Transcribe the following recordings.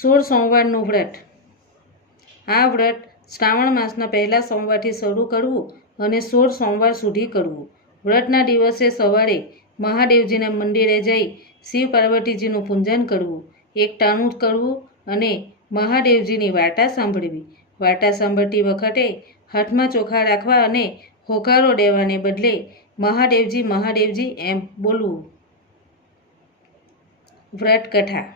સોળ સોમવારનું વ્રત. આ વ્રત શ્રાવણ માસના પહેલા સોમવારથી શરૂ કરવું અને સોળ સોમવાર સુધી કરવું. વ્રતના દિવસે સવારે મહાદેવજીના મંદિરે જઈ શિવ પાર્વતીજીનું પૂજન કરવું એક ટાણું કરવું અને મહાદેવજીની વાર્તા સાંભળવી. વાર્તા સાંભળતી વખતે હાથમાં ચોખા રાખવા અને હોકારો દેવાને બદલે મહાદેવજી મહાદેવજી એમ બોલવું. વ્રત કથા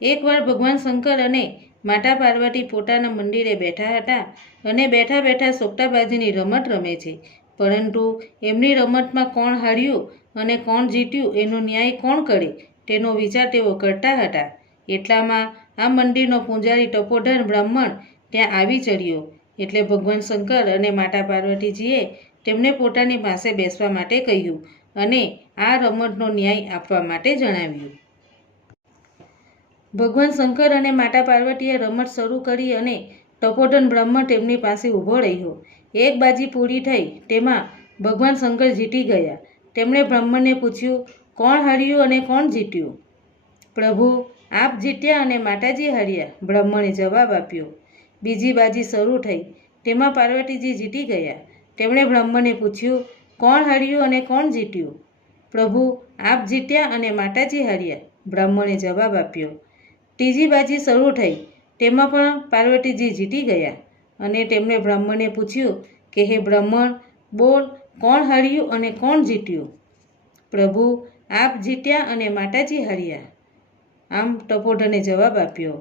એકવાર ભગવાન શંકર અને માતા પાર્વતી પોતાના મંદિરે બેઠા હતા અને બેઠા બેઠા સોગટાબાજીની રમત રમે છે. પરંતુ એમની રમતમાં કોણ હાર્યું અને કોણ જીત્યું એનો ન્યાય કોણ કરે તેનો વિચાર તેઓ કરતા હતા. એટલામાં આ મંદિરનો પૂજારી ટપોધન બ્રાહ્મણ ત્યાં આવી ચડ્યો. એટલે ભગવાન શંકર અને માતા પાર્વતીજીએ તેમને પોતાની પાસે બેસવા માટે કહ્યું અને આ રમતનો ન્યાય આપવા માટે જણાવ્યું. ભગવાન શંકર અને માતા પાર્વતીએ રમત શરૂ કરી અને ટપોટન બ્રાહ્મણ તેમની પાસે ઊભો રહ્યો. એક બાજી પૂરી થઈ, તેમાં ભગવાન શંકર જીતી ગયા. તેમણે બ્રાહ્મણને પૂછ્યું, કોણ હાર્યું અને કોણ જીત્યું? પ્રભુ, આપ જીત્યા અને માતાજી હાર્યા, બ્રાહ્મણે જવાબ આપ્યો. બીજી બાજી શરૂ થઈ, તેમાં પાર્વતીજી જીતી ગયા. તેમણે બ્રાહ્મણને પૂછ્યું, કોણ હાર્યું અને કોણ જીત્યું? પ્રભુ, આપ જીત્યા અને માતાજી હાર્યા, બ્રાહ્મણે જવાબ આપ્યો. ત્રીજી બાજી શરૂ થઈ તેમાં પણ પાર્વતીજી જીતી ગયા અને તેમણે બ્રાહ્મણને પૂછ્યું કે, હે બ્રાહ્મણ, બોલ, કોણ હાર્યું અને કોણ જીત્યું? પ્રભુ, આપ જીત્યા અને માતાજી હાર્યા. આમ ટપોઢને જવાબ આપ્યો.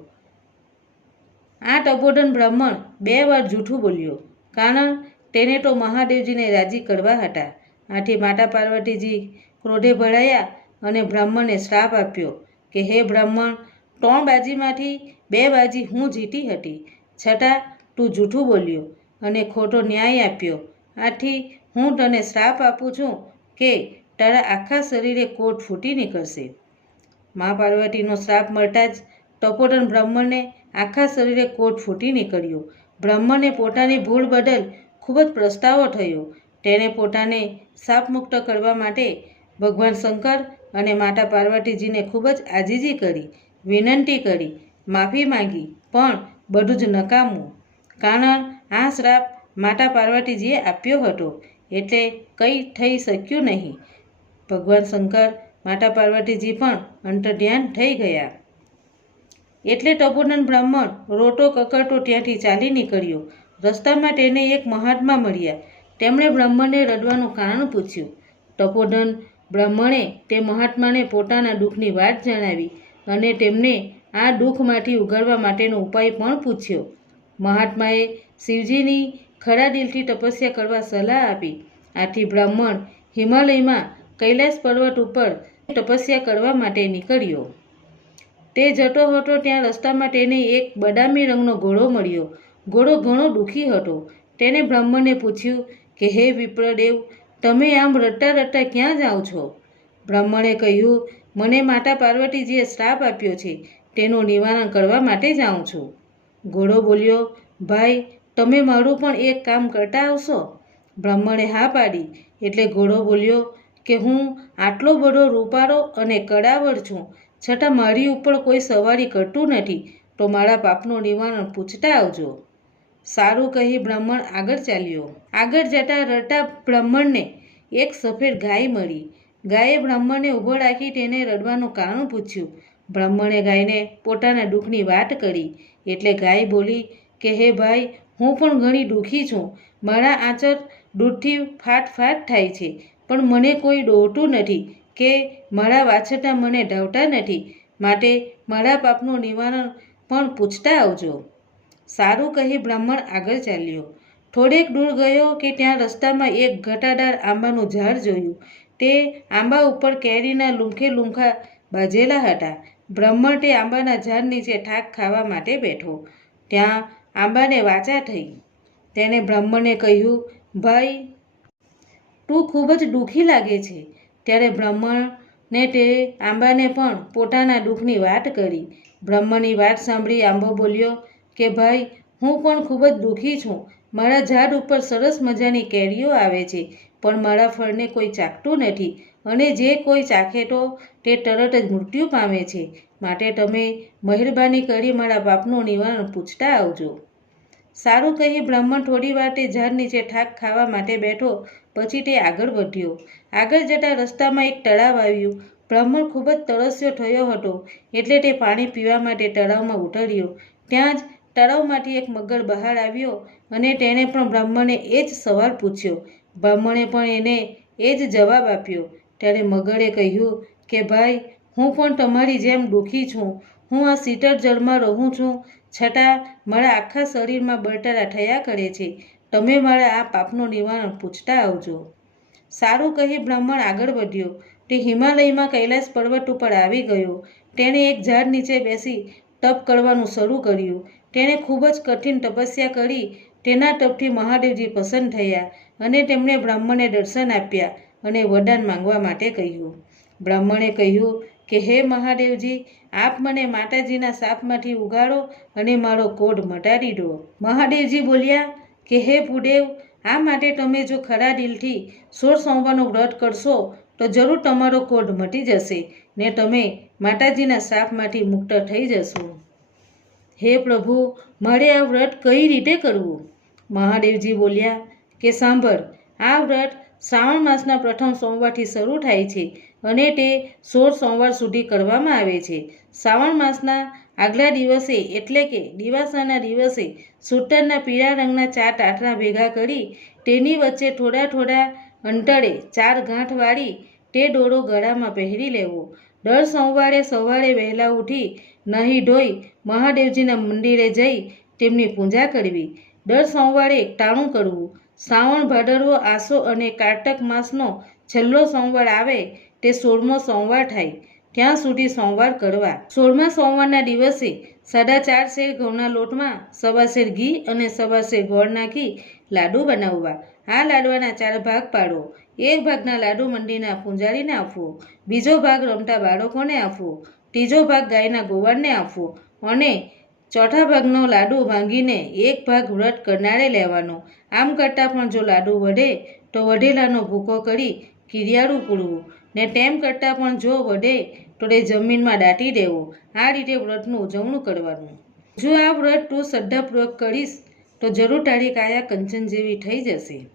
આ ટપોઢન બ્રાહ્મણ બે વાર જૂઠું બોલ્યો, કારણ તેને તો મહાદેવજીને રાજી કરવા હતા. આથી માતા પાર્વતીજી ક્રોધે ભળાયા અને બ્રાહ્મણને શ્રાપ આપ્યો કે, હે બ્રાહ્મણ ત્રણ બાજીમાંથી બે બાજી હું જીતી હતી. છતાં તું જૂઠું બોલ્યો અને ખોટો ન્યાય આપ્યો. આથી હું તને શ્રાપ આપું છું કે તારા આખા શરીરે કોટ ફૂટી નીકળશે. મા પાર્વતીનો શ્રાપ મળતા જ ટપોટન બ્રાહ્મણને આખા શરીરે કોટ ફૂટી નીકળ્યો. બ્રાહ્મણને પોતાની ભૂલ બદલ ખૂબ જ પ્રસ્તાવો થયો. તેણે પોતાને શાપમુક્ત કરવા માટે ભગવાન શંકર અને માતા પાર્વતીજીને ખૂબ જ આજીજી કરી. વિનંતી કરી, માફી માંગી, પણ બધું જ નકામું. કારણ આ શ્રાપ માતા પાર્વતીજીએ આપ્યો હતો, એટલે કંઈ થઈ શક્યું નહીં. ભગવાન શંકર, માતા પાર્વતીજી પણ અંતર્ધ્યાન થઈ ગયા. એટલે તપોધન બ્રાહ્મણ રોટો કકડતો ત્યાંથી ચાલી નીકળ્યો. રસ્તામાં તેને એક મહાત્મા મળ્યા. તેમણે બ્રાહ્મણને રડવાનું કારણ પૂછ્યું. તપોધન બ્રાહ્મણે તે મહાત્માને પોતાના દુઃખની વાત જણાવી. અને તેમને આ દુઃખમાંથી ઉગારવા માટેનો ઉપાય પણ પૂછ્યો. મહાત્માએ શિવજીની ખરા દિલથી તપસ્યા કરવા સલાહ આપી. આથી બ્રાહ્મણ હિમાલયમાં કૈલાસ પર્વત ઉપર તપસ્યા કરવા માટે નીકળ્યો. તે જતો હતો ત્યાં રસ્તામાં તેને એક બદામી રંગનો ઘોડો મળ્યો. ઘોડો ઘણો દુઃખી હતો. તેને બ્રાહ્મણે પૂછ્યું કે, હે વિપ્રદેવ, તમે આમ રડતા રડતા ક્યાં જાઓ છો? બ્રાહ્મણે કહ્યું મને માતા પાર્વતીજીએ શ્રાપ આપ્યો છે, તેનું નિવારણ કરવા માટે જાઉં છું. ઘોડો બોલ્યો, ભાઈ, તમે મારું પણ એક કામ કરતા આવશો? બ્રાહ્મણે હા પાડી, એટલે ઘોડો બોલ્યો, કે હું આટલો બધો રૂપાળો અને કડાવર છું, છતાં મારી ઉપર કોઈ સવારી કરતું નથી, તો મારા પાપનું નિવારણ પૂછતા આવજો. સારું કહી બ્રાહ્મણ આગળ ચાલ્યો. આગળ જતા રડતા બ્રાહ્મણને એક સફેદ ગાય મળી. ગાયે બ્રાહ્મણને ઊભો રાખી તેને રડવાનું કારણ પૂછ્યું. બ્રાહ્મણે ગાયને પોતાના દુઃખની વાત કરી. એટલે ગાય બોલી, કે હે ભાઈ, હું પણ ઘણી દુઃખી છું. મારા આંચર દૂધથી ફાટ ફાટ થાય છે. પણ મને કોઈ દોહતું નથી કે મારા વાછરતા મને ધાવતા નથી. માટે મારા પાપનું નિવારણ પણ પૂછતા આવજો. સારું કહી બ્રાહ્મણ આગળ ચાલ્યો. થોડેક દૂર ગયો કે ત્યાં રસ્તામાં એક ઘટાદાર આંબાનું ઝાડ જોયું. તે આંબા ઉપર કેરીના લૂંખે લૂંખા બાજેલા હતા. બ્રાહ્મણ તે આંબાના ઝાડ નીચે ઠાક ખાવા માટે બેઠો. ત્યાં આંબાને વાચા થઈ. તેણે બ્રાહ્મણને કહ્યું, ભાઈ, તું ખૂબ જ દુઃખી લાગે છે. ત્યારે બ્રાહ્મણને તે આંબાને પણ પોતાના દુઃખની વાત કરી. બ્રહ્મની વાત સાંભળી આંબો બોલ્યો કે, ભાઈ હું પણ ખૂબ જ દુઃખી છું. મારા ઝાડ ઉપર સરસ મજાની કેરીઓ આવે છે, પણ મારા ફળને કોઈ ચાખતું નથી અને જે કોઈ ચાખે તો તે તરત જ મૃત્યુ પામે છે. માટે તમે મહેરબાની કરી મારા બાપનું નિવારણ પૂછતા આવજો. સારું કહી બ્રાહ્મણ થોડી વાર તે ઝાડ નીચે ઠાક ખાવા માટે બેઠો, પછી તે આગળ વધ્યો. આગળ જતા રસ્તામાં એક તળાવ આવ્યું. બ્રાહ્મણ ખૂબ જ તરસ્યો થયો હતો, એટલે તે પાણી પીવા માટે તળાવમાં ઉતર્યો. ત્યાં જ તળાવમાંથી એક મગર બહાર આવ્યો અને તેણે પણ બ્રાહ્મણે એ જ સવાલ પૂછ્યો. બ્રાહ્મણે પણ એને એ જ જવાબ આપ્યો. ત્યારે મગરે કહ્યું કે, ભાઈ, હું પણ તમારી જેમ દુઃખી છું. હું આ શીતળ જળમાં રહું છું. છતાં મારા આખા શરીરમાં બળતરા થયા કરે છે. તમે મારા આ પાપનું નિવારણ પૂછતા આવજો. સારું કહી બ્રાહ્મણ આગળ વધ્યો. તે હિમાલયમાં કૈલાસ પર્વત ઉપર આવી ગયો. તેણે એક ઝાડ નીચે બેસી તપ કરવાનું શરૂ કર્યું. તેણે ખૂબ જ કઠિન તપસ્યા કરી. તેના તપથી મહાદેવજી પસંદ થયા અને તેમણે બ્રાહ્મણને દર્શન આપ્યા અને વરદાન માંગવા માટે કહ્યું. બ્રાહ્મણે કહ્યું કે, હે મહાદેવજી, આપ મને માતાજીના સાપમાંથી ઉગાડો અને મારો કોઢ મટાડી દો. મહાદેવજી બોલ્યા કે, હે ભૂદેવ, આ માટે તમે જો ખરા દિલથી સોળ સોમવારનું વ્રત કરશો, તો જરૂર તમારો કોઢ મટી જશે ને તમે માતાજીના સાપમાંથી મુક્ત થઈ જશો. હે પ્રભુ, મારે આ વ્રત કઈ રીતે કરવું? મહાદેવજી બોલ્યા, કે સાંભળ, આ વ્રત શ્રાવણ માસના પ્રથમ સોમવારથી શરૂ થાય છે અને તે સોળ સોમવાર સુધી કરવામાં આવે છે. શ્રાવણ માસના આગલા દિવસે એટલે કે દિવાસાના દિવસે સૂતરના પીળા રંગના ચાર ટાટરા ભેગા કરી તેની વચ્ચે થોડા થોડા અંતરે ચાર ગાંઠ વાળી તે દોરો ગળામાં પહેરી લેવો. દર સોમવારે સવારે વહેલા ઉઠી નહીં ધોઈ મહાદેવજીના મંદિરે જઈ તેમની પૂજા કરવી. દર સોમવારે એકટાણું કરવું. શ્રાવણ, ભાદરવો, આસો અને કારતક માસનો છેલ્લો સોમવાર આવે તે સોળમો સોમવાર થાય. ત્યાં સુધી સોમવાર કરવા. સોળમા સોમવારના દિવસે સાડા ચાર શેર ઘઉંના લોટમાં સવા શેર ઘી અને સવા શેર ગોળ નાખી લાડુ બનાવવા. આ લાડવાના ચાર ભાગ પાડો. એક ભાગના લાડુ મંદિરના પૂંજારીને આપવો. બીજો ભાગ રમતા બાળકોને આપવો. ત્રીજો ભાગ ગાયના ગોવાળને આપવો. અને ચોથા ભાગનો લાડુ ભાંગીને એક ભાગ વ્રત કરનારે લેવાનો. આમ કરતાં પણ જો લાડુ વધે, તો વઢેલાનો ભૂકો કરી કિરિયાળું પૂરવું. ને તેમ કરતાં પણ જો વધે, તો તે જમીનમાં દાટી દેવું. આ રીતે વ્રતનું ઉજવણું કરવાનું. જો આ વ્રત તું શ્રદ્ધાપૂર્વક કરીશ, તો જરૂર તારી કાયા કંચન જેવી થઈ જશે.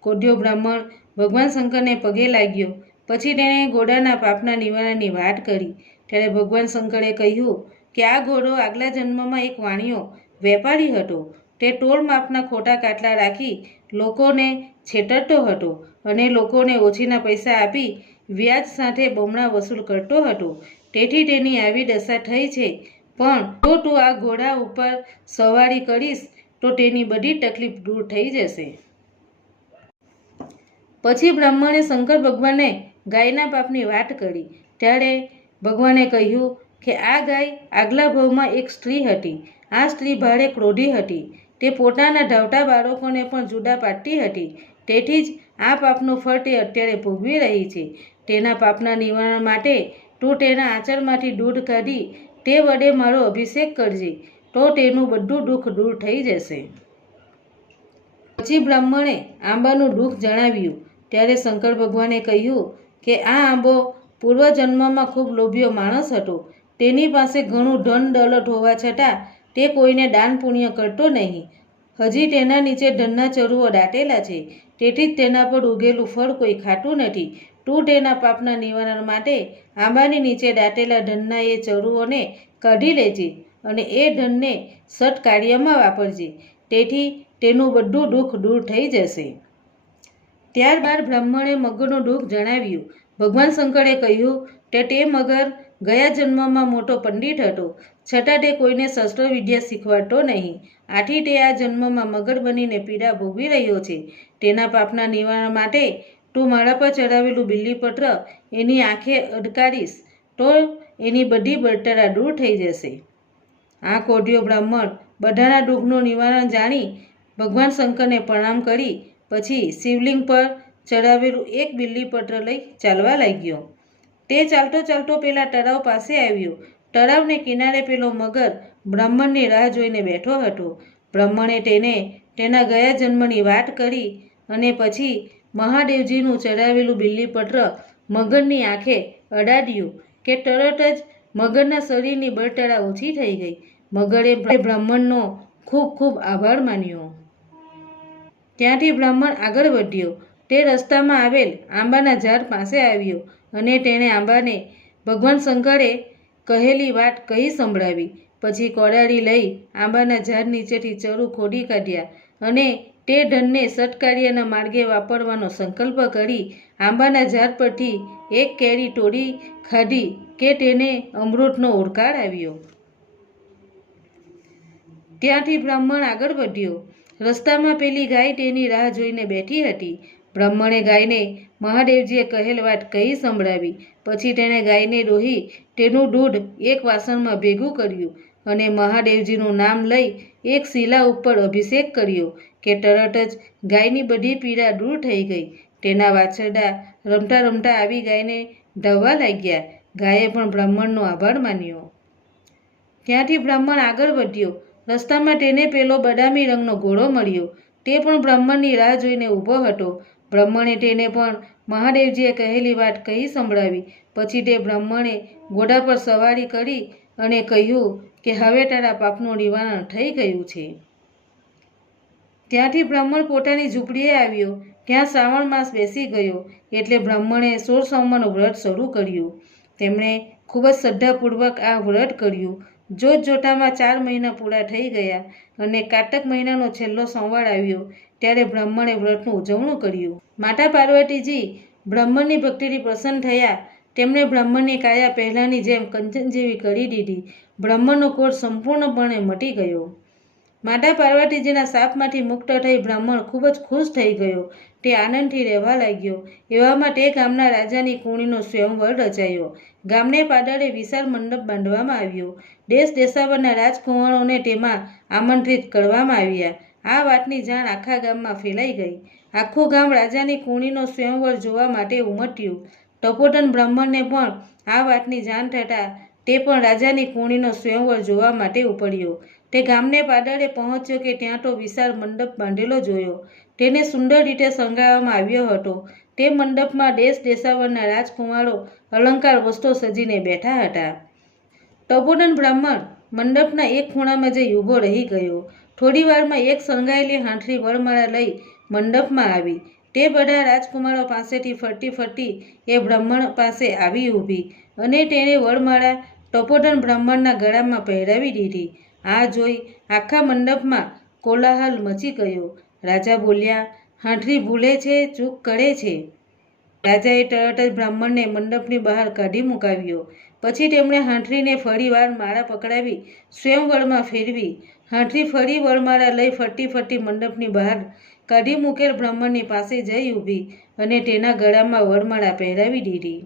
કોઢિયો બ્રાહ્મણ ભગવાન શંકરને પગે લાગ્યો. પછી તેણે ગોડાના પાપના નિવારણની વાત કરી. ત્યારે ભગવાન શંકરે કહ્યું કે આ ઘોડો આગલા જન્મમાં એક વાણિયો, વેપારી હતો. તે ટોળ માપના ખોટા કાટલા રાખી લોકોને છેતરતો હતો અને લોકોને ઓછીના પૈસા આપી વ્યાજ સાથે બમણા વસૂલ કરતો હતો. તેથી તેની આવી દશા થઈ છે. પણ જો તું આ ઘોડા ઉપર સવારી કરીશ, તો તેની બધી તકલીફ દૂર થઈ જશે. પછી બ્રાહ્મણે શંકર ભગવાનને ગાયના પાપની વાત કરી. ત્યારે ભગવાને કહ્યું કે આ ગાય આગલા ભાવમાં એક સ્ત્રી હતી. આ સ્ત્રી ભારે ક્રોધી હતી. તે પોતાના ધાવટા બાળકોને પણ જુદા પાડતી હતી. તેથી જ આ પાપનું ફળ તે અત્યારે ભોગવી રહી છે. તેના પાપના નિવારણ માટે તું તેના આંચળમાંથી દૂધ કાઢી તે વડે મારો અભિષેક કરજે, તો તેનું બધું દુઃખ દૂર થઈ જશે. પછી બ્રાહ્મણે આંબાનું દુઃખ જણાવ્યું. ત્યારે શંકર ભગવાને કહ્યું કે આ આંબો પૂર્વજન્મમાં ખૂબ લોભ્યો માણસ હતો. તેની પાસે ઘણું ધન દોલત હોવા છતાં તે કોઈને દાન પુણ્ય કરતો નહીં. હજી તેના નીચે ધનના ચરુઓ દાટેલા છે. તેથી જ તેના પર ઉગેલું ફળ કોઈ ખાતું નથી. તું તેના પાપના નિવારણ માટે આંબાની નીચે દાટેલા ધનના એ ચરુઓને કાઢી લેજે અને એ ધનને સટ કાર્યમાં વાપરજે. તેથી તેનું બધું દુઃખ દૂર થઈ જશે. ત્યારબાદ બ્રાહ્મણે મગરનું દુઃખ જણાવ્યું. ભગવાન શંકરે કહ્યું કે તે મગર ગયા જન્મમાં મોટો પંડિત હતો. છતાં તે કોઈને શસ્ત્ર વિદ્યા શીખવાડતો નહીં. આથી તે આ જન્મમાં મગર બનીને પીડા ભોગવી રહ્યો છે. તેના પાપના નિવારણ માટે તું મારા પર ચડાવેલું બિલ્લીપત્ર એની આંખે અડકારીશ તો એની બધી બળતરા દૂર થઈ જશે. આ કોઢિયો બ્રાહ્મણ બધાના દુઃખનું નિવારણ જાણી ભગવાન શંકરને પ્રણામ કરી. પછી શિવલિંગ પર ચડાવેલું એક બિલ્લીપત્ર લઈ ચાલવા લાગ્યો. તે ચાલતો ચાલતો પેલા તળાવ પાસે આવ્યો. તળાવને કિનારે પેલો મગર બ્રાહ્મણની રાહ જોઈને બેઠો હતો. બ્રાહ્મણે તેને તેના ગયા જન્મની વાત કરી અને પછી મહાદેવજીનું ચડાવેલું બિલ્લીપત્ર મગરની આંખે અડાડ્યું કે તરત જ મગરના શરીરની બળતરા ઓછી થઈ ગઈ. મગરે બ્રાહ્મણનો ખૂબ ખૂબ આભાર માન્યો. ત્યાંથી બ્રાહ્મણ આગળ વધ્યો. તે રસ્તામાં આવેલ આંબાના ઝાડ પાસે આવ્યો. અને તેણે આંબાને ભગવાન શંકરે કહેલી વાત કહી સંભળાવી. પછી કોદાળી લઈ આંબાના ઝાડ નીચેથી ચરુ ખોદી કાઢ્યા અને તે ધનને સત્કાર્યના માર્ગે વાપરવાનો સંકલ્પ કરી આંબાના ઝાડ પરથી એક કેરી તોડી ખાધી કે તેને અમૃતનો ઓળકાર આવ્યો. ત્યાંથી બ્રાહ્મણ આગળ વધ્યો. રસ્તામાં પેલી ગાય તેની રાહ જોઈને બેઠી હતી. બ્રાહ્મણે ગાયને મહાદેવજીએ કહેલ વાત કહી સંભળાવી. પછી તેણે ગાયને રોહી તેનું દૂધ એક વાસણમાં ભેગું કર્યું અને મહાદેવજીનું નામ લઈ એક શિલા ઉપર અભિષેક કર્યો કે તરત જ ગાયની બધી પીડા દૂર થઈ ગઈ. તેના વાછરડા રમતા રમતા આવી ગાયને ધાવવા લાગ્યા. ગાયે પણ બ્રાહ્મણનો આભાર માન્યો. ત્યાંથી બ્રાહ્મણ આગળ વધ્યો. રસ્તામાં તેને પેલો બદામી રંગનો ઘોડો મળ્યો. તે પણ બ્રાહ્મણની રાહ જોઈને ઊભો હતો. બ્રાહ્મણે તેને પણ મહાદેવજીએ કહેલી વાત કહી સંભળાવી. પછી તે બ્રાહ્મણે ઘોડા પર સવારી કરી અને કહ્યું કે હવે તારા પાપનું નિવારણ થઈ ગયું છે. ત્યાંથી બ્રાહ્મણ પોતાની ઝૂંપડીએ આવ્યો. ત્યાં શ્રાવણ માસ બેસી ગયો એટલે બ્રાહ્મણે સોળ સોમવારનું વ્રત શરૂ કર્યું. તેમણે ખૂબ જ શ્રદ્ધાપૂર્વક આ વ્રત કર્યું. જોત જોતામાં ચાર મહિના પૂરા થઈ ગયા અને કારતક મહિનાનો છેલ્લો સોમવાર આવ્યો. ત્યારે બ્રાહ્મણે વ્રતનું ઉજવણું કર્યું. માતા પાર્વતીજી બ્રાહ્મણની ભક્તિથી પ્રસન્ન થયા. તેમણે બ્રાહ્મણની કાયા પહેલાંની જેમ કંચન જેવી કરી દીધી. બ્રાહ્મણનો કોટ સંપૂર્ણપણે મટી ગયો. માતા પાર્વતીજીના શાપમાંથી મુક્ત થઈ બ્રાહ્મણ ખૂબ જ ખુશ થઈ ગયો. તે આનંદથી રહેવા લાગ્યો. એવામાં તે ગામના રાજાની કુણીનો સ્વયંવર રચાયો. ગામને પાદરે વિશાળ મંડપ બાંધવામાં આવ્યો. દેશ દેશાવરના રાજકુંવરોને તેમાં આમંત્રિત કરવામાં આવ્યા. આ વાતની જાણ આખા ગામમાં ફેલાઈ ગઈ. આખું ગામ રાજાની કુણીનો સ્વયંવર જોવા માટે ઉમટ્યું. ટપોટન બ્રાહ્મણને પણ આ વાતની જાણ થતાં તે પણ રાજાની કુણીનો સ્વયંવર જોવા માટે ઉપડ્યો. તે ગામને પાદળે પહોંચ્યો કે ત્યાં તો વિશાળ મંડપ બાંધેલો જોયો. તેને સુંદર રીતે શણગારવામાં આવ્યો હતો. તે મંડપમાં દેશ દેશાવરના રાજકુમારો અલંકાર વસ્ત્રો સજીને બેઠા હતા. ટપોટન બ્રાહ્મણ મંડપના એક ખૂણામાં જઈ ઊભો રહી ગયો. થોડી વારમાં એક શણગાયેલી હાંઠરી વરમાળા લઈ મંડપમાં આવી. તે બધા રાજકુમારો પાસેથી ફરતી ફરતી એ બ્રાહ્મણ પાસે આવી ઊભી અને તેણે વરમાળા ટપોટન બ્રાહ્મણના ગળામાં પહેરાવી દીધી. આ જોઈ આખા મંડપમાં કોલાહલ મચી ગયો. રાજા બોલ્યા, હાંઠરી ભૂલે છે, ચૂક કરે છે. રાજાએ તરત જ બ્રાહ્મણને મંડપની બહાર કાઢી મુકાવ્યો. પછી તેમણે હાંઠરીને ફરીવાર માળા પકડાવી સ્વયંવરમાં ફેરવી. હાંઠરી ફરી વળમાળા લઈ ફટી ફટી મંડપની બહાર કાઢી મૂકેલ બ્રાહ્મણની પાસે જઈ ઊભી અને તેના ગળામાં વળમાળા પહેરાવી દીધી.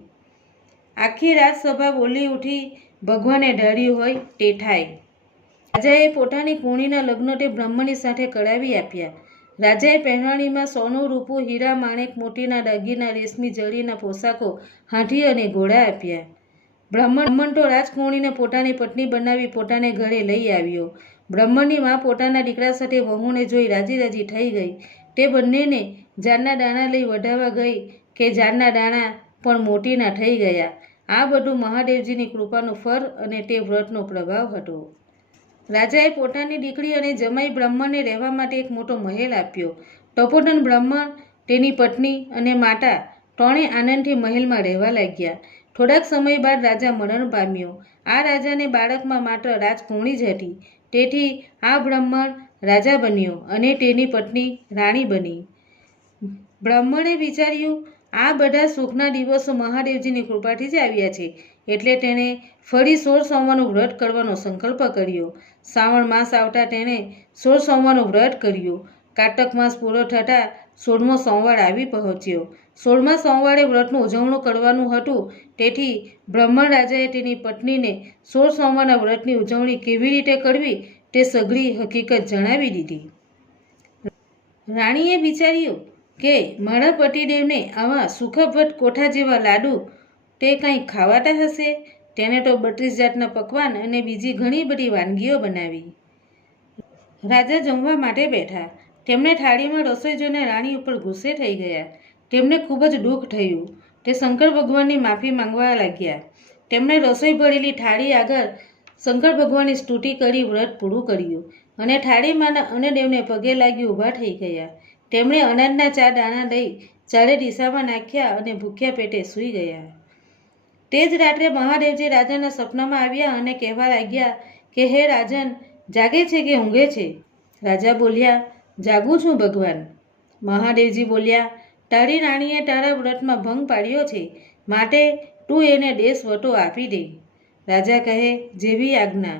આખી રાજસભા બોલી ઉઠી ભગવાને ઢાળ્યું હોય તે થાય. રાજાએ પોતાની કુણીના લગ્નો તે બ્રાહ્મણની સાથે કરાવી આપ્યા. રાજાએ પહેરાણીમાં સોનું, રૂપું, હીરા, માણેક, મોતીના દાગીના, રેશમી જળીના પોશાકો હાંઠી અને ઘોડા આપ્યા. બ્રાહ્મણ બ્રાહ્મણ તો રાજકુણીને પોતાની પત્ની બનાવી પોતાને ઘરે લઈ આવ્યો. બ્રાહ્મણની મા પોતાના દીકરા સાથે વહુને જોઈ રાજી રાજી થઈ ગઈ. તે બંનેને જાનના દાણા લઈ વઢાવા ગઈ કે જાનના દાણા પણ મોટીના થઈ ગયા. આ બધું મહાદેવજીની કૃપાનું ફર અને તે વ્રતનો પ્રભાવ હતો. રાજાએ પોતાની દીકરી અને જમાઈ બ્રાહ્મણને રહેવા માટે એક મોટો મહેલ આપ્યો. તપોદન બ્રાહ્મણ તેની પત્ની અને માતા ત્રણેય આનંદથી મહેલમાં રહેવા લાગ્યા. થોડાક સમય બાદ રાજા મરણ પામ્યો. આ રાજાને બાળકમાં માત્ર રાજકુણી જ હતી. તેથી આ બ્રાહ્મણ રાજા બન્યો અને તેની પત્ની રાણી બની. બ્રાહ્મણે વિચાર્યું, આ બધા સુખના દિવસો મહાદેવજીની કૃપાથી જ આવ્યા છે. એટલે તેણે ફરી સોળ સોમવારનું વ્રત કરવાનો સંકલ્પ કર્યો. શ્રાવણ માસ આવતા તેણે સોળ સોમવારનું વ્રત કર્યું. કારતક માસ પૂરો થતાં સોળમો સોમવાર આવી પહોંચ્યો. સોળમા સોમવારે વ્રતનું ઉજવણું કરવાનું હતું. તેથી બ્રહ્મણ રાજાએ તેની પત્નીને સોળ સોમવારના વ્રતની ઉજવણી કેવી રીતે કરવી તે સઘળી હકીકત જણાવી દીધી. રાણીએ વિચાર્યું કે મારા પતિદેવને આવા સુખભટ કોઠા જેવા લાડુ તે કંઈ ખાવાતા હશે? તેને તો બત્રીસ જાતના પકવાન અને બીજી ઘણી બધી વાનગીઓ બનાવી. રાજા જમવા માટે બેઠા. તેમણે થાળીમાં રસોઈ જોઈને રાણી ઉપર ગુસ્સે થઈ ગયા. તેમને ખૂબ જ દુઃખ થયું. તે શંકર ભગવાનની માફી માંગવા લાગ્યા. તેમણે રસોઈ ભરેલી થાળી આગળ શંકર ભગવાનની સ્તુતિ કરી વ્રત પૂરું કર્યું અને થાળીમાંના અન્નદેવને પગે લાગી ઊભા થઈ ગયા. તેમણે અનાજના ચાર દાણા લઈ ચારે દિશામાં નાખ્યા અને ભૂખ્યા પેટે સૂઈ ગયા. તે જ રાત્રે મહાદેવજી રાજાના સપનામાં આવ્યા અને કહેવા લાગ્યા કે, હે રાજન, જાગે છે કે ઊંઘે છે? રાજા બોલ્યા, જાગું છું ભગવાન. મહાદેવજી બોલ્યા તારી રાણીએ તારા વ્રતમાં ભંગ પાડ્યો છે. માટે તું એને દેશવટો આપી દે. રાજા કહે, જેવી આજ્ઞા.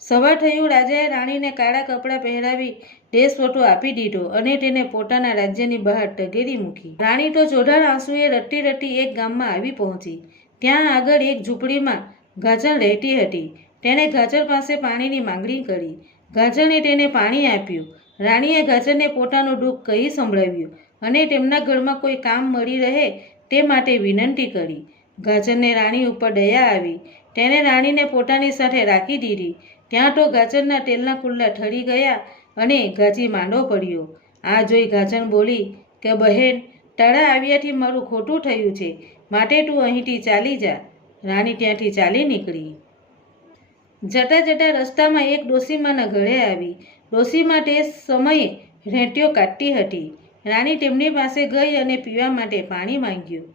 સવાર થયું, રાજાએ રાણીને કાળા કપડાં પહેરાવી દેશવટો આપી દીધો અને તેને પોતાના રાજ્યની બહાર ટગેરી મૂકી. રાણી તો ચોધાર આંસુએ રટ્ટી રટ્ટી એક ગામમાં આવી પહોંચી. ત્યાં આગળ એક ઝૂંપડીમાં ગાજણ રહેતી હતી. તેણે ગાજર પાસે પાણીની માંગણી કરી. ગાજરે તેને પાણી આપ્યું. રાણીએ ગાજરને પોતાનું દુઃખ કહી સંભળાવ્યું અને તેમના ઘરમાં કોઈ કામ મળી રહે તે માટે વિનંતી કરી. ગાજરને રાણી ઉપર દયા આવી. તેણે રાણીને પોતાની સાથે રાખી દીધી. ત્યાં તો ગાજરના તેલના કુલ્લા ઠરી ગયા અને ગાજી માંડો પડ્યો. આ જોઈ ગાજર બોલી કે બહેન તારા આવ્યાથી મારું ખોટું થયું છે. માટે તું અહીંથી ચાલી જા. રાણી ત્યાંથી ચાલી નીકળી. જતા જતા રસ્તામાં એક ડોસીમાના ઘરે આવી. ડોસીમા તે સમયે રેંટીઓ કાઢતી હતી. રાણી તેમની પાસે ગઈ અને પીવા માટે પાણી માંગ્યું.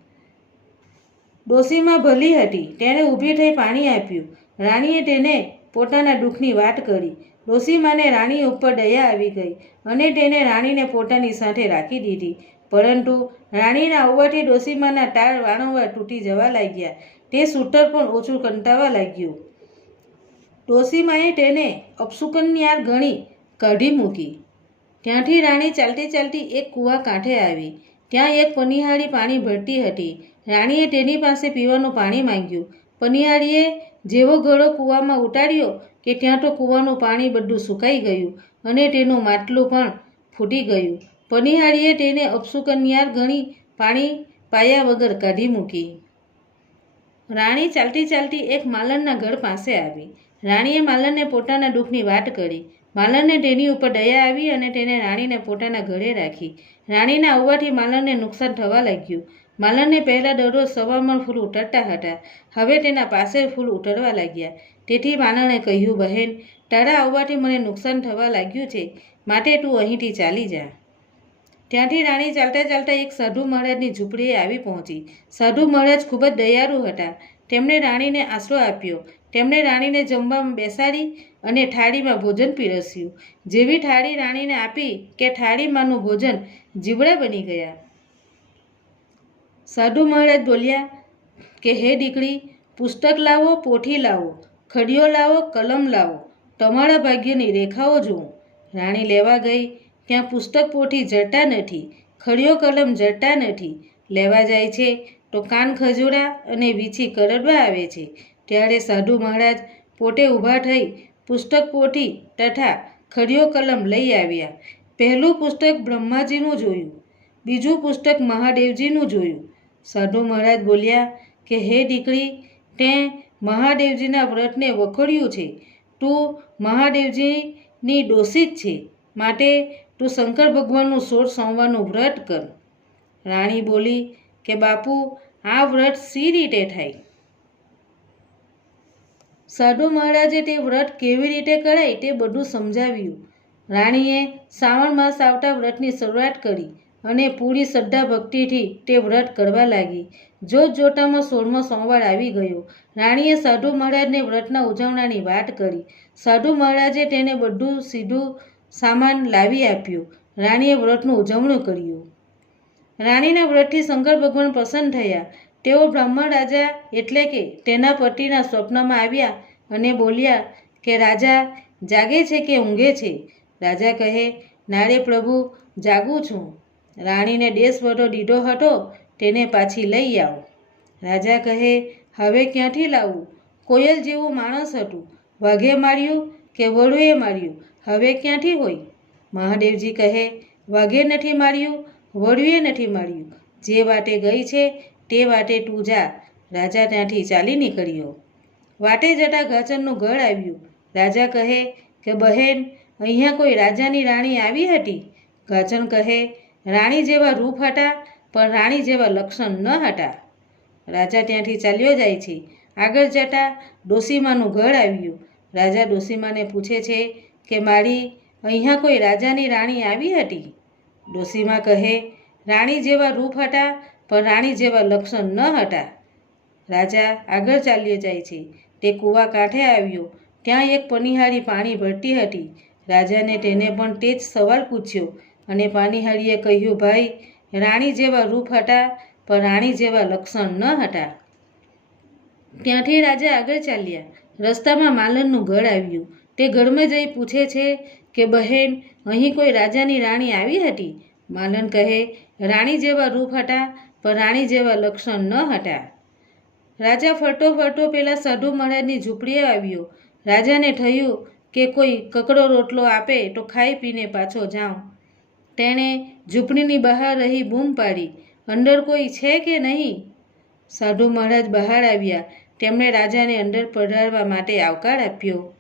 ડોસીમાં ભલી હતી. તેણે ઊભી થઈ પાણી આપ્યું. રાણીએ તેને પોતાના દુઃખની વાત કરી. ડોસીમાને રાણી ઉપર દયા આવી ગઈ અને તેને રાણીને પોતાની સાથે રાખી દીધી. પરંતુ રાણીના આવવાથી ડોસીમાના તાર વારંવાર તૂટી જવા લાગ્યા. તે સૂટર પણ ઓછું કંટાવા લાગ્યું. ડોસીમાએ તેને અપશુકન્યાર ગણી કાઢી મૂકી. ત્યાંથી રાણી ચાલતી ચાલતી એક કૂવા કાંઠે આવી. ત્યાં એક પનિહાળી પાણી ભરતી હતી. રાણીએ તેની પાસે પીવાનું પાણી માંગ્યું. પનિહાળીએ જેવો ઘડો કૂવામાં ઉતાર્યો કે ત્યાં તો કૂવાનું પાણી બધું સુકાઈ ગયું અને તેનું માટલું પણ ફૂટી ગયું. પનિહાળીએ તેને અપસુકન્યાર ગણી પાણી પાયા વગર કાઢી મૂકી. રાણી ચાલતી ચાલતી એક માલણના ઘર પાસે આવી. રાણીએ માલણને પોતાના દુઃખની વાત કરી. માલણને તેની ઉપર દયા આવી અને તેને રાણીને પોતાના ઘરે રાખી. રાણીના આવવાથી માલણને નુકસાન થવા લાગ્યું. માલણને પહેલાં દરરોજ સવારમાં ફૂલ ઉતરતા હતા. હવે તેના પાસે ફૂલ ઉતરવા લાગ્યા. તેથી માલણે કહ્યું, બહેન, તારા આવવાથી મને નુકસાન થવા લાગ્યું છે. માટે તું અહીંથી ચાલી જા. ત્યાંથી રાણી ચાલતા ચાલતા એક સાધુ મહારાજની ઝૂંપડીએ આવી પહોંચી. સાધુ મહારાજ ખૂબ જ દયાળુ હતા. તેમણે રાણીને આશરો આપ્યો. તેમણે રાણીને જમવામાં બેસાડી અને થાળીમાં ભોજન પીરસ્યું. જેવી થાળી રાણીને આપી કે થાળીમાંનું ભોજન જીવડા બની ગયા. સાધુ મહારાજ બોલ્યા કે, હે દીકરી, પુસ્તક લાવો, પોથી લાવો, ખડીયો લાવો, કલમ લાવો, તમારા ભાગ્યની રેખાઓ જુઓ. રાણી લેવા ગઈ. ત્યાં પુસ્તક પોથી જડતા નથી, ખડીયો કલમ જડતા નથી, લેવા જાય છે. તો કાન ખજૂરા અને વીછી કરડવા આવે છે. ત્યારે સાધુ મહારાજ પોતે ઊભા થઈ પુસ્તક પોથી તથા ખડીયો કલમ લઈ આવ્યા. પહેલું પુસ્તક બ્રહ્માજીનું જોયું. બીજું પુસ્તક મહાદેવજીનું જોયું. સાધુ મહારાજ બોલ્યા કે, હે દીકરી, તે મહાદેવજીના વ્રતને વખોડ્યું છે. તું મહાદેવજીની દોષિત છે. માટે તું શંકર ભગવાનનું સોળ સોમવારનું વ્રત કર. રાણી બોલી કે, બાપુ, આ વ્રત સી રીતે થાય? સાધુ મહારાજે તે વ્રત કેવી રીતે કરાય તે બધું સમજાવ્યું. રાણીએ શ્રાવણ માસ આવતા વ્રતની શરૂઆત કરી અને પૂરી શ્રદ્ધા ભક્તિથી તે વ્રત કરવા લાગી. જોત જોતામાં સોળમો સોમવાર આવી ગયો. રાણીએ સાધુ મહારાજને વ્રતના ઉજવણાની વાત કરી. સાધુ મહારાજે તેને બધું સીધું સામાન લાવી આપ્યું. રાણીએ વ્રતનું ઉજવણું કર્યું. રાણીના વ્રતથી શંકર ભગવાન પ્રસન્ન થયા. તેઓ બ્રાહ્મણ રાજા એટલે કે તેના પતિના સ્વપ્નમાં આવ્યા અને બોલ્યા કે, રાજા, જાગે છે કે ઊંઘે છે? રાજા કહે, નારે પ્રભુ, જાગું છું. રાણીને દેશ વટો દીધો હતો, તેને પાછી લઈ આવો. રાજા કહે, હવે ક્યાંથી લાવવું કોયલ જેવું માણસ હતું. વાઘે માર્યું કે વડુએ માર્યું? હવે ક્યાંથી હોય? મહાદેવજી કહે, વાઘે નથી માર્યું, વડુએ નથી માર્યું. જે વાટે ગઈ છે તે વાટે તું રાજા ત્યાંથી ચાલી નીકળ્યો. વાટે જતા ગાજરનું ઘર આવ્યું. રાજા કહે કે, બહેન, અહીંયા કોઈ રાજાની રાણી આવી હતી? ગાચન કહે, રાણી જેવા રૂપ હતા, પણ રાણી જેવા લક્ષણ ન હતા. રાજા ત્યાંથી ચાલ્યો જાય છે. આગળ જતાં ડોસીમાનું ઘર આવ્યું. રાજા ડોસીમાને પૂછે છે કે, મારી અહીંયા કોઈ રાજાની રાણી આવી હતી? ડોસીમા કહે, રાણી જેવા રૂપ હતા પણ રાણી જેવા લક્ષણ ન હતા. રાજા આગળ ચાલ્યો જાય છે. તે કૂવા કાંઠે આવ્યો. ત્યાં એક પનિહાળી પાણી ભરતી હતી. રાજાને તેને પણ તે જ સવાલ પૂછ્યો અને પાનીહાળીએ કહ્યું, ભાઈ, રાણી જેવા રૂપ હતા, પણ રાણી જેવા લક્ષણ ન હતા. ત્યાંથી રાજા આગળ ચાલ્યા. રસ્તામાં માલનનું ઘર આવ્યું. તે ઘરમાં જઈ પૂછે છે કે, બહેન, અહીં કોઈ રાજાની રાણી આવી હતી? માલન કહે, રાણી જેવા રૂપ હતા પણ રાણી જેવા લક્ષણ ન હતા રાજા ફરતો ફરતો પેલા સાધુ મહારાજની ઝૂંપડીએ આવ્યો. રાજાને થયું કે કોઈ કકડો રોટલો આપે તો ખાઈ પીને પાછો જાઉં. તેણે ઝૂંપડીની બહાર રહી બૂમ પાડી. અંદર કોઈ છે કે નહીં? સાધુ મહારાજ બહાર આવ્યા. તેમણે રાજાને અંદર પધારવા માટે આવકાર આપ્યો.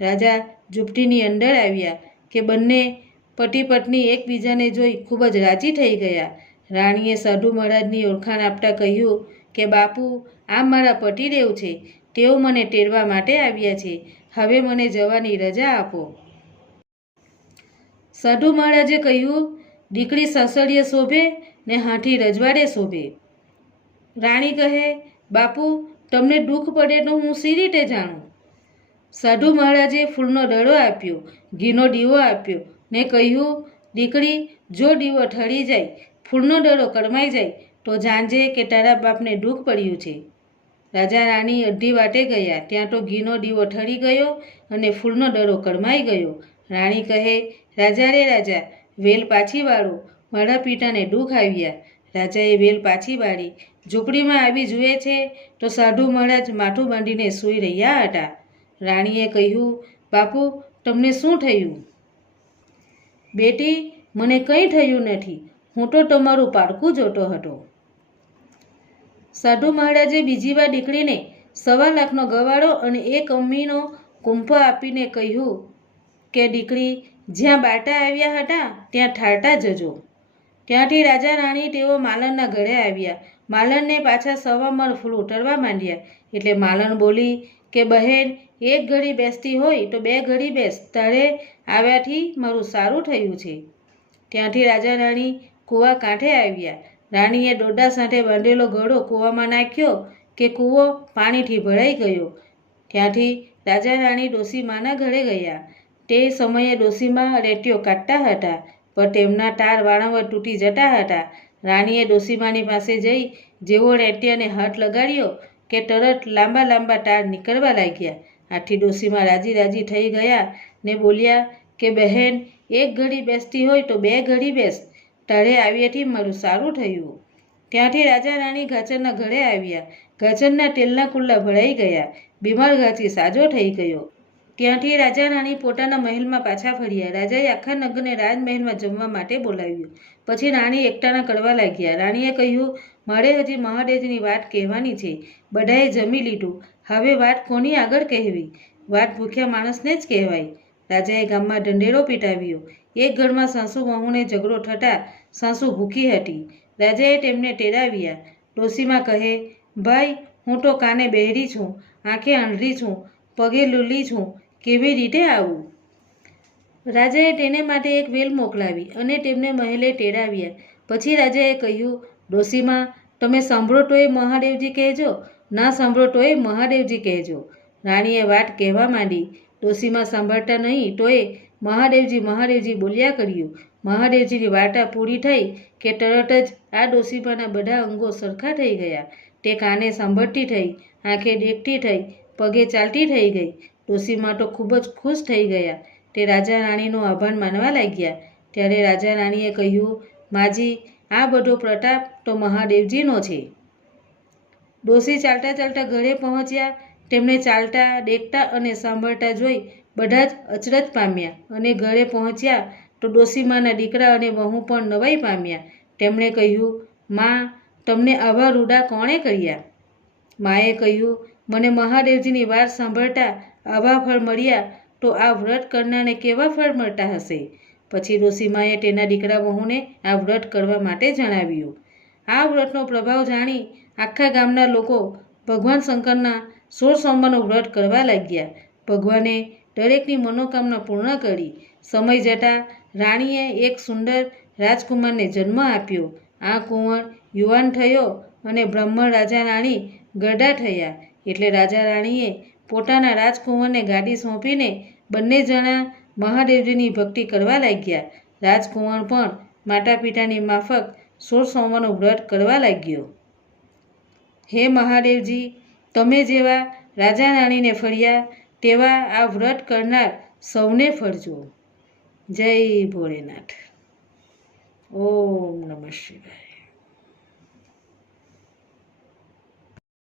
રાજા ઝૂંપડીની અંદર આવ્યા કે બંને પતિ પત્ની એકબીજાને જોઈ ખૂબ જ રાજી થઈ ગયા. રાણીએ સાધુ મહારાજની ઓળખાણ આપતા કહ્યું કે, બાપુ આ મારા પતિદેવ છે. તેઓ મને ટેરવા માટે આવ્યા છે. હવે મને જવાની રજા આપો. સાધુ મહારાજે કહ્યું, દીકરી સસડીએ શોભે ને હાથી રજવાડે શોભે. રાણી કહે, બાપુ, તમને દુઃખ પડે તો હું સી રીતે જાણું? સાધુ મહારાજે ફૂલનો દડો આપ્યો, ઘીનો દીવો આપ્યો ને કહ્યું, દીકરી, જો દીવો ઠરી જાય ફૂલનો ડરો કડમાઈ જાય તો જાણજે કે તારા બાપને દુઃખ પડ્યું છે. રાજા રાણી અડધી વાટે ગયા, ત્યાં તો ઘીનો દીવો ઠરી ગયો અને ફૂલનો ડરો કડમાઈ ગયો. રાણી કહે, રાજા રે રાજા, વેલ પાછી વાળો. મારા પિતાને દુઃખ આવ્યા. રાજાએ વેલ પાછી વાળી. ઝૂંપડીમાં આવી જુએ છે તો સાધુ મહારાજ માથું બાંધીને સૂઈ રહ્યા હતા. રાણીએ કહ્યું, બાપુ, તમને શું થયું? બેટી, મને કંઈ થયું નથી. હું તો તમારું પારકું જોતો હતો. સાધુ મહારાજે બીજી વાર દીકરીને સવા લાખનો ગવાળો અને એક અમ્મીનો કુંભો આપીને કહ્યું કે, દીકરી, જ્યાં બાટા આવ્યા હતા, ત્યાં ઠારતા જજો. ત્યાંથી રાજા રાણી તેઓ માલણના ઘરે આવ્યા. માલણને પાછા સવા મણ ફૂલ ઉતરવા માંડ્યા. એટલે માલણ બોલી કે, બહેન, એક ઘડી બેસતી હોય તો બે ઘડી બેસ. તારે આવ્યાથી મારું સારું થયું છે. ત્યાંથી રાજા રાણી કૂવા કાંઠે આવ્યા. રાણીએ દોડા સાથે બાંધેલો ઘડો કૂવામાં નાખ્યો કે કૂવો પાણીથી ભરાઈ ગયો. ત્યાંથી રાજા રાણી ડોસીમાના ઘરે ગયા. તે સમયે ડોસીમાં રેટીઓ કાઢતા હતા, પણ તેમના તાર વારંવાર તૂટી જતા હતા. રાણીએ ડોસીમાની પાસે જઈ જેવો રેટિયાને હાથ લગાડ્યો કે તરત લાંબા લાંબા તાર નીકળવા લાગ્યા. આથી ડોસીમાં રાજી રાજી થઈ ગયા ને બોલ્યા કે, બહેન, એક ઘડી બેસતી હોય તો બે ઘડી બેસ. તારે આવ્યાથી મારું સારું થયું. ત્યાંથી રાજા રાણી ગાજરના ઘરે આવ્યા. ગાજરના તેલના કુલ્લા ભરાઈ ગયા. બીમાર ગાચી સાજો થઈ ગયો. ત્યાંથી રાજા રાણી પોતાના મહેલમાં પાછા ફર્યા. રાજાએ આખા નગરને રાજમહેલમાં જમવા માટે બોલાવ્યું. પછી રાણી એકટાણા કરવા લાગ્યા. રાણીએ કહ્યું, મારે હજી મહાદેવજીની વાત કહેવાની છે. બધાએ જમી લીધું. હવે વાત કોની આગળ કહેવી? વાત ભૂખ્યા માણસને જ કહેવાય. રાજાએ ગામમાં ઢંઢેરો પીટાવ્યો. એક ઘરમાં સાસુ વહુને ઝઘડો થતાં સાસુ ભૂખી હતી. રાજાએ તેમને તેડાવ્યા ડોસીમાં કહે, ભાઈ, હું તો કાને બહેરી છું, આંખે આંધળી છું, પગે લૂલી છું, કેવી રીતે આવું? રાજાએ તેને માટે એક વેલ મોકલાવી અને તેમને મહેલે તેડાવ્યા પછી રાજાએ કહ્યું, ડોસીમાં, તમે સાંભળો તોય મહાદેવજી કહેજો, ના સાંભળો તોય મહાદેવજી કહેજો. રાણીએ વાત કહેવા માંડી. ડોસીમાં સાંભળતા નહીં તોય મહાદેવજી મહાદેવજી બોલ્યા કર્યું. મહાદેવજીની વાર્તા પૂરી થઈ કે તરત જ આ ડોસીમાના બધા અંગો સરખા થઈ ગયા. તે કાને સાંભળતી થઈ, આંખે દેખતી થઈ, પગે ચાલતી થઈ ગઈ. ડોસીમા તો ખૂબ જ ખુશ થઈ ગયા. તે રાજા રાણીનો આભાર માનવા લાગ્યા. ત્યારે રાજા રાણીએ કહ્યું, માજી, આ બધો પ્રતાપ તો મહાદેવજીનો છે. ડોસી ચાલતા ચાલતા ઘરે પહોંચ્યા. તેમણે ચાલતા, દેખતા અને સાંભળતા જોઈ બધા જ અચરજ પામ્યા અને ઘરે પહોંચ્યા તો ડોસીમાના દીકરા અને વહુ પણ નવાઈ પામ્યા. તેમણે કહ્યું, માં, તમને આવા રૂડા કોણે કર્યા? માએ કહ્યું, મને મહાદેવજીની વાત સાંભળતા આવા ફળ મળ્યા તો આ વ્રત કરનારને કેવા ફળ મળતા હશે? પછી ડોસીમાએ તેના દીકરા વહુને આ વ્રત કરવા માટે જણાવ્યું. આ વ્રતનો પ્રભાવ જાણી આખા ગામના લોકો ભગવાન શંકરના સોળ સોમવારનું વ્રત કરવા લાગ્યા. ભગવાને દરેકની મનોકામના પૂર્ણ કરી. સમય જતાં રાણીએ એક સુંદર રાજકુમારને જન્મ આપ્યો. આ કુંવર યુવાન થયો અને બ્રાહ્મણ રાજા રાણી ગરડા થયા. એટલે રાજા રાણીએ પોતાના રાજકુંવરને ગાડી સોંપીને બંને જણા મહાદેવજીની ભક્તિ કરવા લાગ્યા. રાજકુંવર પણ માતા પિતાની માફક સોળ સોમવારનું વ્રત કરવા લાગ્યો. હે મહાદેવજી, તમે જેવા રાજા રાણીને ફળ્યા તેવા આ વ્રત કરનાર સૌને ફળજો જય ભોળેનાથ. ઓમ નમઃ શિવાય.